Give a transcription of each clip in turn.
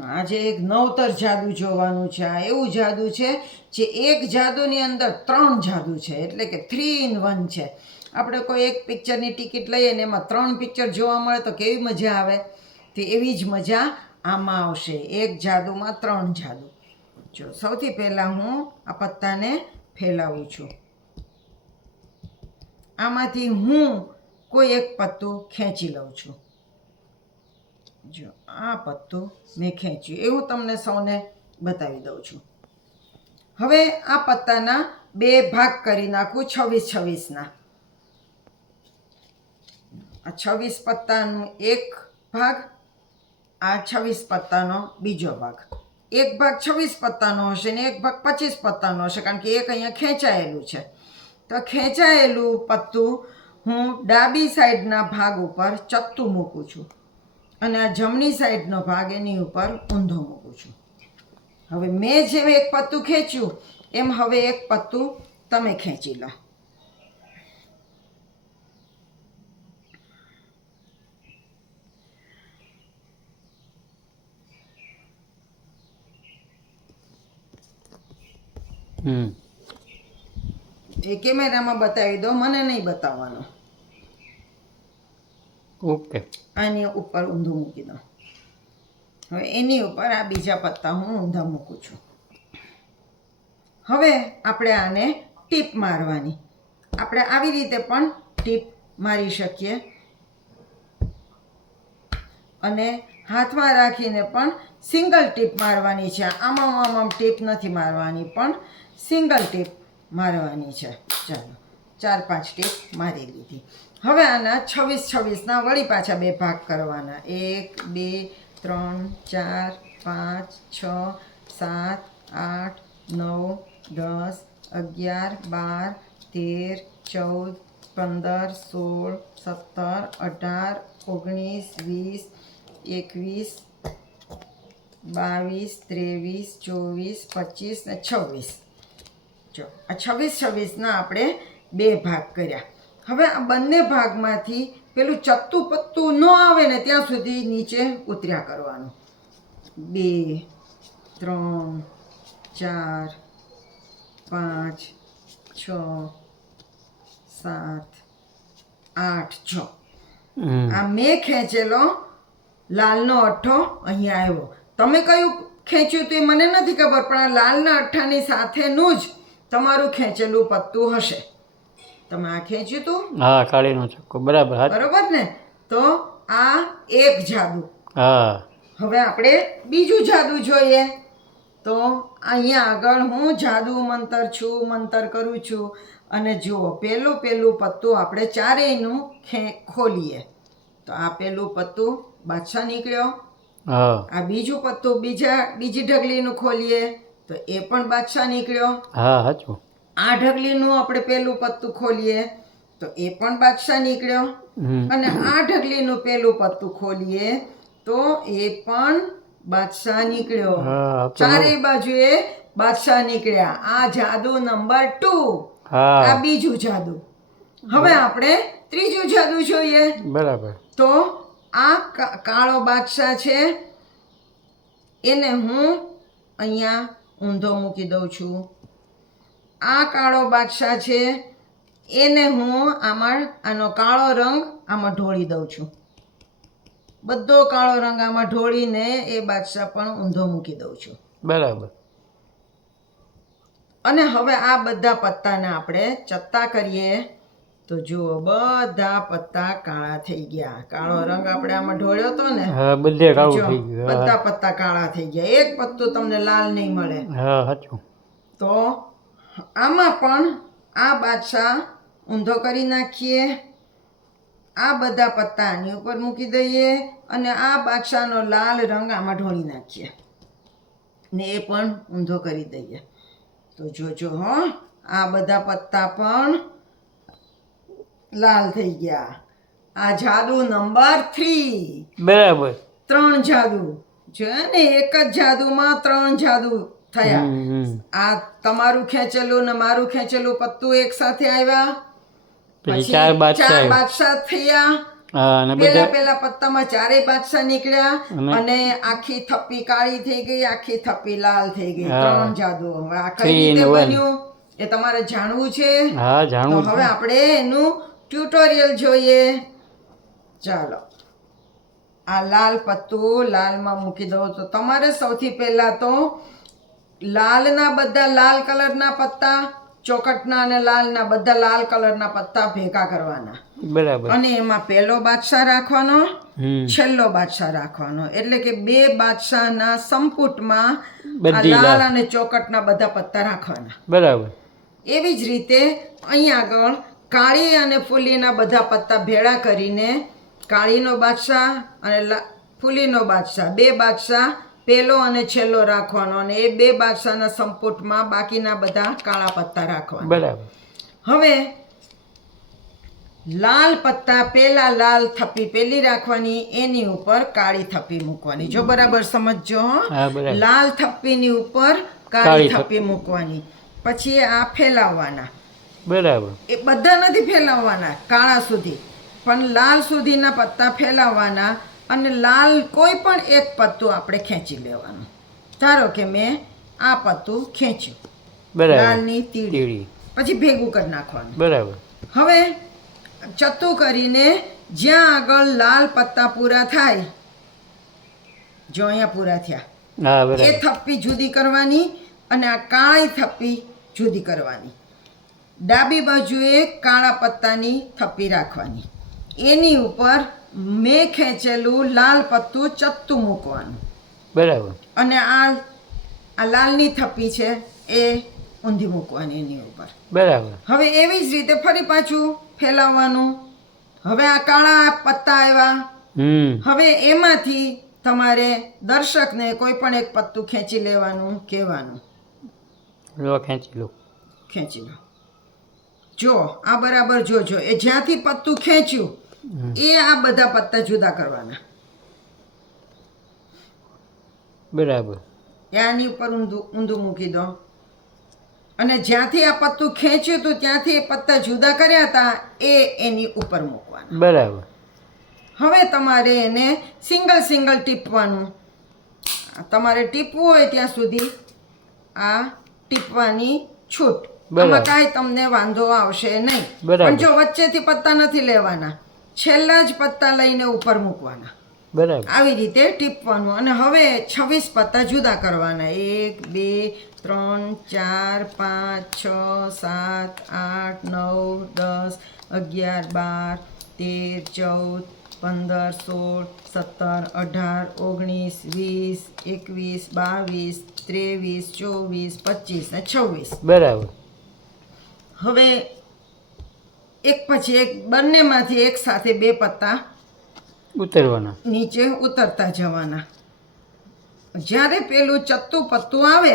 આજે એક નવતર જાદુ જોવાનું છે. આ એવું જાદુ છે જે એક જાદુની અંદર ત્રણ જાદુ છે. એટલે કે થ્રી ઇન વન છે. આપણે કોઈ એક પિક્ચરની ટિકિટ લઈએ ને એમાં ત્રણ પિક્ચર જોવા મળે તો કેવી મજા આવે? તે એવી જ મજા આમાં આવશે. એક જાદુમાં ત્રણ જાદુ. જો, સૌથી પહેલાં હું આ પત્તાને ફેલાવું છું. આમાંથી હું કોઈ એક પત્તું ખેંચી લઉં છું. જો આ પત્તું મેં ખેંચ્યું. એવું તમને સૌને બતાવી દઉં છું. હવે આ પત્તાના બે ભાગ કરી નાખું છવ્વીસ છવ્વીસના. આ છવ્વીસ પત્તાનો એક ભાગ, આ છવ્વીસ પત્તાનો બીજો ભાગ. એક ભાગ છવ્વીસ પત્તાનો હશે ને એક ભાગ પચીસ પત્તાનો હશે, કારણ કે એક અહીંયા ખેંચાયેલું છે. તો ખેંચાયેલું પત્તું હું ડાબી સાઈડના ભાગ ઉપર ચત્તું મૂકું છું. અને આ જમણી સાઈડનો ભાગ એની ઉપર ઊંધો મૂકું છું. હવે મેં જેમ એક પત્તું ખેંચ્યું એમ હવે એક પત્તું તમે ખેંચી લો. એ કેમેરામાં બતાવી દો મને નહીં બતાવવાનો. ઓકે. આની ઉપર ઊંધું મૂકી દઉં. હવે એની ઉપર આ બીજા પત્તા હું ઊંધા મૂકું છું. હવે આપણે આને ટીપ મારવાની. આપણે આવી રીતે પણ ટીપ મારી શકીએ. અને હાથમાં રાખીને પણ સિંગલ ટીપ મારવાની છે. આમાં આમાં ટીપ નથી મારવાની, પણ સિંગલ ટીપ મારવાની છે. ચાલો. ચાર પાંચ ટીપ મારી લીધી. હવે આના છવ્વીસ છવ્વીસના વળી પાછા બે ભાગ કરવાના. એક, બે, ત્રણ, ચાર, પાંચ, છ, સાત, આઠ, નવ, દસ, અગિયાર, બાર, તેર, ચૌદ, પંદર, સોળ, સત્તર, અઢાર, ઓગણીસ, વીસ, એકવીસ, બાવીસ, ત્રેવીસ, ચોવીસ, પચીસ ને છવ્વીસ. જો, આ છવ્વીસ છવ્વીસના આપણે બે ભાગ કર્યા. હવે આ બંને ભાગમાંથી પેલું ચત્તું પત્તું ન આવે ને ત્યાં સુધી નીચે ઉતર્યા કરવાનું. બે ત્રણ ચાર પાંચ છ સાત આઠ છ. આ મેં ખેંચેલો લાલનો અઠ્ઠો અહીંયા આવ્યો. તમે કયું ખેંચ્યું તે મને નથી ખબર પણ આ લાલના અઠ્ઠાની સાથેનું જ તમારું ખેંચેલું પત્તું હશે. તમે આ ખેંચ્યું હતું હા કાળીનો ચક્કો. બરાબર બરોબર ને? તો આ એક જાદુ. હા. હવે આપણે બીજું જાદુ જોઈએ. તો અહીંયા આગળ હું જાદુ મંતર છું મંતર કરું છું. અને જુઓ પેલું પેલું પત્તું આપણે ચારેયનું ખે ખોલીએ. તો આ પેલું પત્તું બાદશાહ નીકળ્યો. હા. આ બીજું પત્તું બીજા બીજી ઢગલીનું ખોલીએ. તો એ પણ બાદશાહ નીકળ્યો. હા સાચું આ ઢગલીનું આપણે પેલું પત્તું ખોલીએ તો એ પણ બાદશાહ નીકળ્યો. અને આ ઢગલીનું પેલું પત્તું ખોલીએ તો એ પણ બાદશાહ નીકળ્યો. ચારે બાજુએ બાદશાહ નીકળ્યા. આ જાદુ નંબર ટુ. આ બીજું જાદુ. હવે આપણે ત્રીજું જાદુ જોઈએ. બરાબર. તો આ કાળો બાદશાહ છે. એને હું અહીંયા ઊંધો મૂકી દઉં છું. આ કાળો બાદશાહ છે એને હું આમાં આનો કાળો રંગ આમાં ઢોળી દઉં છું. બધો કાળો રંગ આમાં ઢોળીને એ બાદશાહ પણ ઊંધો મૂકી દઉં છું. બરાબર. અને હવે આ બધા પત્તાને આપણે ચત્તા કરીએ તો જુઓ બધા પત્તા કાળા થઈ ગયા. કાળો રંગ આપણે આમાં ઢોળ્યો હતો ને? બધે પત્તા કાળા થઈ ગયા. એક પત્તો તમને લાલ નહીં મળે. હા સાચું. તો આમાં પણ આ બાદશાહ ઊંધો કરી નાખીએ. આ બધા પત્તા આની ઉપર મૂકી દઈએ અને આ બાદશાહનો લાલ રંગ આમાં ઢોળી નાખીએ. ને એ પણ ઊંધો કરી દઈએ. તો જોજો હો આ બધા પત્તા પણ લાલ થઈ ગયા. આ જાદુ નંબર થ્રી. બરાબર. ત્રણ જાદુ. જો ને? એક જ જાદુમાં ત્રણ જાદુ. થયા. આ તમારું ખેંચેલું ને મારું ખેંચેલું પત્તું એક સાથે આવ્યા. પછી ચાર બાદશાહ. ચાર થયા. પેલા પેલા પત્તામાં ચારેય બાદશાહ નીકળ્યા અને- આખી થપ્પી કાળી થઈ ગઈ આખી થપ્પી લાલ થઈ ગઈ. ત્રણ જાદુ. હવે આ કઈ રીતે બન્યું એ તમારે જાણવું છે. હા તો હવે આપણે એનું ટ્યુટોરિયલ જોઈએ. ચાલો. આ લાલ પત્તું લાલમાં મૂકી દઉં તો તમારે સૌથી પહેલા તો લાલના બધા લાલ કલરના પત્તા ચોકટના અને લાલના બધા લાલ કલરના પત્તા ભેગા કરવાના. બરાબર. અને એમાં પહેલો બાદશાહ રાખવાનો છેલ્લો બાદશાહ રાખવાનો. એટલે કે બે બાદશાહના સંપુટમાં લાલ લાલ. અને ચોકટના બધા પત્તા રાખવાના. બરાબર. એવી જ રીતે અહીં આગળ કાળી અને ફૂલીના બધા પત્તા ભેળા કરીને કાળીનો બાદશાહ અને ફૂલીનો બાદશાહ બે બાદશાહ પેલો અને છેલ્લો રાખવાનો અને એ બે બાદશાહના સંપુટમાં બાકીના બધા કાળા પત્તા રાખવાના. બરાબર. હવે લાલ પત્તા પેલા લાલ થપ્પી પેલી રાખવાની એની ઉપર કાળી થપ્પી મૂકવાની. જો બરાબર બરાબર. લાલ થપ્પીની ઉપર કાળી. થપ્પી. મૂકવાની. પછી આ ફેલાવવાના. બરાબર. એ બધા નથી ફેલાવવાના કાળા સુધી. પણ લાલ સુધીના પત્તા ફેલાવવાના અને લાલ કોઈ પણ એક પત્તું આપણે ખેંચી લેવાનું. ધારો કે મેં આ પત્તું ખેંચ્યું. લાલની તીડી પછી ભેગું કરી નાખવાનું. બરાબર. હવે ચત્તુ કરીને જ્યાં આગળ લાલ પત્તા પૂરા થાય જો અહીંયા પૂરા થયા એ થપ્પી જુદી કરવાની અને આ કાળી થપ્પી જુદી કરવાની. ડાબી બાજુએ કાળા પત્તાની થપ્પી રાખવાની. એની ઉપર મેં ખેંચેલું લાલ પત્તું ચત્તું મૂકવાનું. બરાબર. અને આ આ લાલની થપ્પી છે એ ઊંધી મૂકવાની એની ઉપર. બરાબર. હવે એવી જ રીતે ફરી પાછું ફેલાવવાનું. હવે આ કાળા પત્તા આવ્યા. હવે એમાંથી તમારે દર્શકને કોઈ પણ એક પત્તું ખેંચી લેવાનું કહેવાનું. લો ખેંચી લો. ખેંચી લો. જો આ બરાબર જોજો. એ જ્યાંથી પત્તું ખેંચ્યું એ આ બધા પત્તા જુદા કરવાના. બરાબર. આની ઉપર ઊંધું ઊંધું મૂકી દો. અને જ્યાંથી આ પત્તું ખેંચ્યું હતું ત્યાંથી એ પત્તા જુદા કર્યા હતા એ એની ઉપર મૂકવાના. બરાબર. હવે તમારે એને સિંગલ સિંગલ ટીપવાનું. તમારે ટીપવું હોય ત્યાં સુધી આ ટીપવાની છૂટ. બરાબર. આમાં કાંઈ તમને વાંધો આવશે નહીં. પણ જો વચ્ચેથી પત્તા નથી લેવાના છેલ્લા જ પત્તા લઈને ઉપર મૂકવાના. બરાબર. આવી રીતે ટીપવાનું. અને હવે છવ્વીસ પત્તા જુદા કરવાના. એક બે ત્રણ ચાર પાંચ છ સાત આઠ નવ દસ અગિયાર બાર તેર ચૌદ પંદર સોળ સત્તર અઢાર ઓગણીસ વીસ એકવીસ બાવીસ ત્રેવીસ ચોવીસ પચીસ ને છવ્વીસ. બરાબર. હવે એક પછી એક બંનેમાંથી એક સાથે બે પત્તા ઉતરવાના. નીચે ઉતરતા જવાના. જ્યારે પેલું ચત્તું પત્તું આવે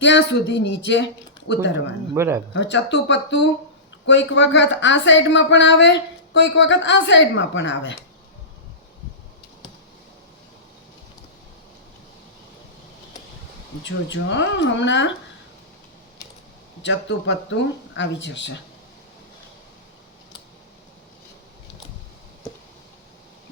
ત્યાં સુધી નીચે ઉતરવાનું. બરાબર. હવે ચત્તું પત્તું કોઈક વખત આ સાઈડમાં પણ આવે કોઈક વખત આ સાઈડમાં પણ આવે. જોજો હમણાં ચત્તું પત્તું આવી જશે.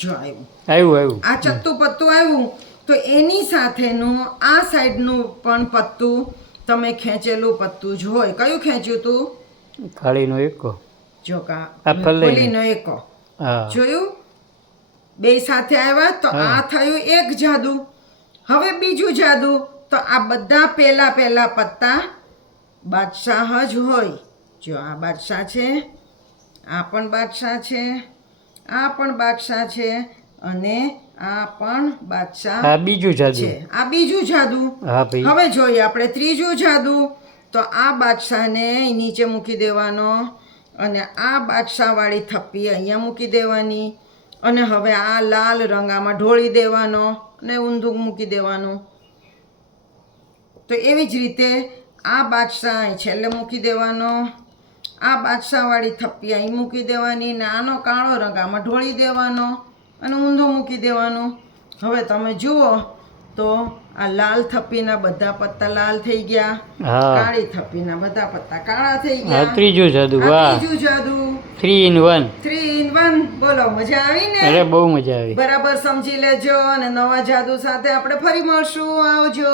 જો આવ્યું. આવ્યું આવ્યું. આ ચત્તું પત્તું આવ્યું તો એની સાથેનું આ સાઈડનું પણ પત્તું તમે ખેંચેલું પત્તું જ હોય. કયું ખેંચ્યું તું? ખાળીનો એકો. જો કા ફલીનો. એકો. જોયું? બે સાથે આવ્યા તો આ થયું એક જાદુ. હવે બીજું જાદુ તો આ બધા પહેલા પહેલા પત્તા બાદશાહ જ હોય. જો આ બાદશાહ છે આ પણ બાદશાહ છે. આ પણ બાદશાહ છે અને આ પણ બાદશાહ આ બીજું જાદુ. છે. આ બીજું જાદુ. હા ભાઈ. હવે જોઈએ આપણે ત્રીજું જાદુ. તો આ બાદશાહને નીચે મૂકી દેવાનો અને આ બાદશાહવાળી થપ્પી અહીંયા મૂકી દેવાની અને હવે આ લાલ રંગ આમાં ઢોળી દેવાનો અને ઊંધું મૂકી દેવાનું. તો એવી જ રીતે આ બાદશાહ છેલ્લે મૂકી દેવાનો. આ બાદશાહવાળી થપ્પી અહીં મૂકી દેવાની ને આનો કાળો રંગ આમાં ઢોળી દેવાનો અને ઊંધો મૂકી દેવાનો. હવે તમે જુઓ તો આ લાલ થપ્પીના બધા પત્તા લાલ થઈ ગયા. કાળી થપ્પીના બધા પત્તા કાળા થઈ ગયા. ત્રીજું જાદુ વાહ. ત્રીજું જાદુ. Three in one three in one બોલો મજા આવી ને? અરે બહુ મજા આવી. બરાબર સમજી લેજો અને નવા જાદુ સાથે આપણે ફરી મળશું. આવજો.